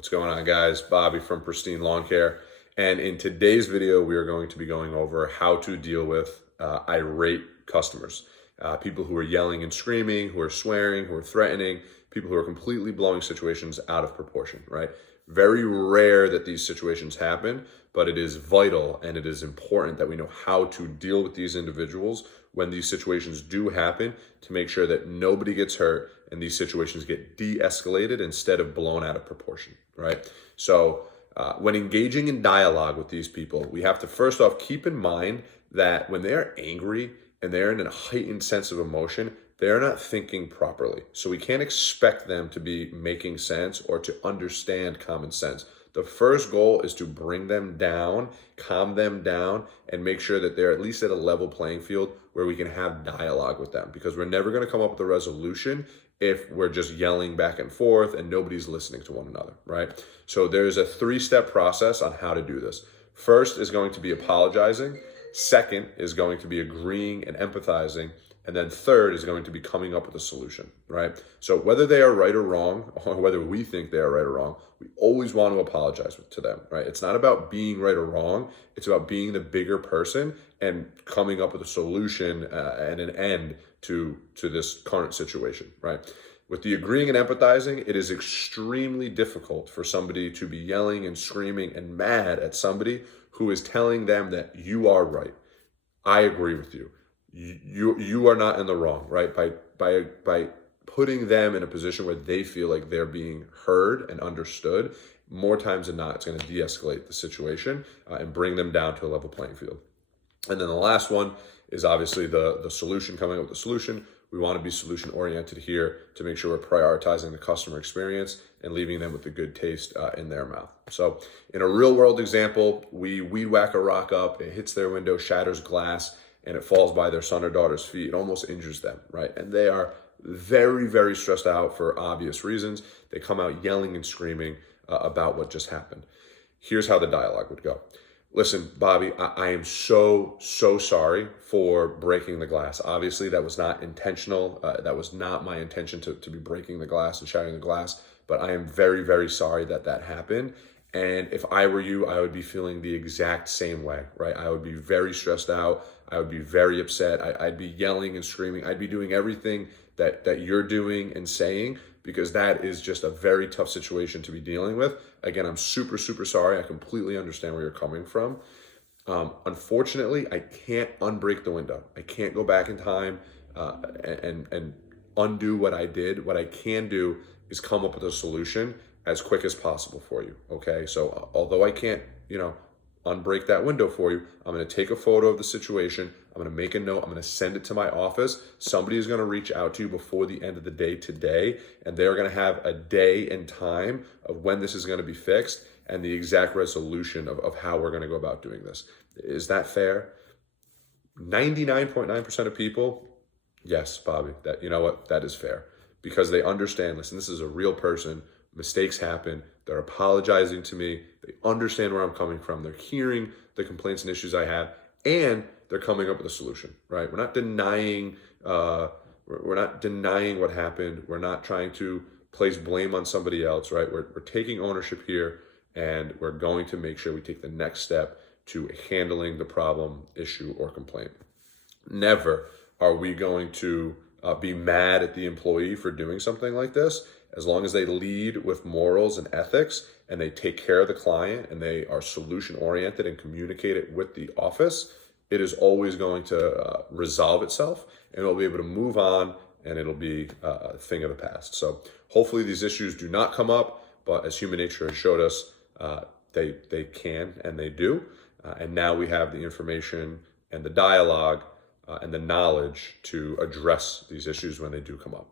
What's going on, guys? Bobby from Pristine Lawn Care. And in today's video, we are going to be going over how to deal with irate customers. People who are yelling and screaming, who are swearing, who are threatening, people who are completely blowing situations out of proportion, right? Very rare that these situations happen, but it is vital and it is important that we know how to deal with these individuals when these situations do happen to make sure that nobody gets hurt and these situations get de-escalated instead of blown out of proportion, right? So when engaging in dialogue with these people, we have to first off keep in mind that when they're angry and they're in a heightened sense of emotion, they're not thinking properly. So we can't expect them to be making sense or to understand common sense. The first goal is to bring them down, calm them down, and make sure that they're at least at a level playing field where we can have dialogue with them, because we're never going to come up with a resolution if we're just yelling back and forth and nobody's listening to one another, right? So there's a 3-step process on how to do this. First is going to be apologizing. Second is going to be agreeing and empathizing. And then third is going to be coming up with a solution, right? So whether they are right or wrong, or whether we think they are right or wrong, we always want to apologize to them, right? It's not about being right or wrong. It's about being the bigger person and coming up with a solution and an end to this current situation, right? With the agreeing and empathizing, it is extremely difficult for somebody to be yelling and screaming and mad at somebody who is telling them that you are right. I agree with you. You are not in the wrong, right? By putting them in a position where they feel like they're being heard and understood, more times than not, it's going to de-escalate the situation and bring them down to a level playing field. And then the last one is obviously the solution, coming up with a solution. We want to be solution oriented here to make sure we're prioritizing the customer experience and leaving them with a good taste in their mouth. So in a real world example, we weed whack a rock up, it hits their window, shatters glass, and it falls by their son or daughter's feet. It almost injures them, right? And they are very, very stressed out for obvious reasons. They come out yelling and screaming about what just happened. Here's how the dialogue would go. Listen, Bobby, I am so sorry for breaking the glass. Obviously, that was not intentional. That was not my intention to be breaking the glass and shattering the glass. But I am very, very sorry that happened. And if I were you, I would be feeling the exact same way, right? I would be very stressed out. I would be very upset. I'd be yelling and screaming. I'd be doing everything that you're doing and saying, because that is just a very tough situation to be dealing with. Again, I'm super sorry. I completely understand where you're coming from. Unfortunately, I can't unbreak the window. I can't go back in time and undo what I did. What I can do is come up with a solution as quick as possible for you, okay? So although I can't, unbreak that window for you, I'm gonna take a photo of the situation, I'm gonna make a note, I'm gonna send it to my office. Somebody is gonna reach out to you before the end of the day today, and they're gonna have a day and time of when this is gonna be fixed and the exact resolution of how we're gonna go about doing this. Is that fair? 99.9% of people, yes, Bobby, that is fair, because they understand, listen, this is a real person. Mistakes happen. They're apologizing to me. They understand where I'm coming from. They're hearing the complaints and issues I have, and they're coming up with a solution, right? We're not denying what happened. We're not trying to place blame on somebody else, right? We're taking ownership here, and we're going to make sure we take the next step to handling the problem, issue, or complaint. Never are we going to be mad at the employee for doing something like this. As long as they lead with morals and ethics and they take care of the client and they are solution oriented and communicate it with the office, it is always going to resolve itself, and we'll be able to move on, and it'll be a thing of the past. So hopefully these issues do not come up, but as human nature has showed us, they can and they do. And now we have the information and the dialogue and the knowledge to address these issues when they do come up.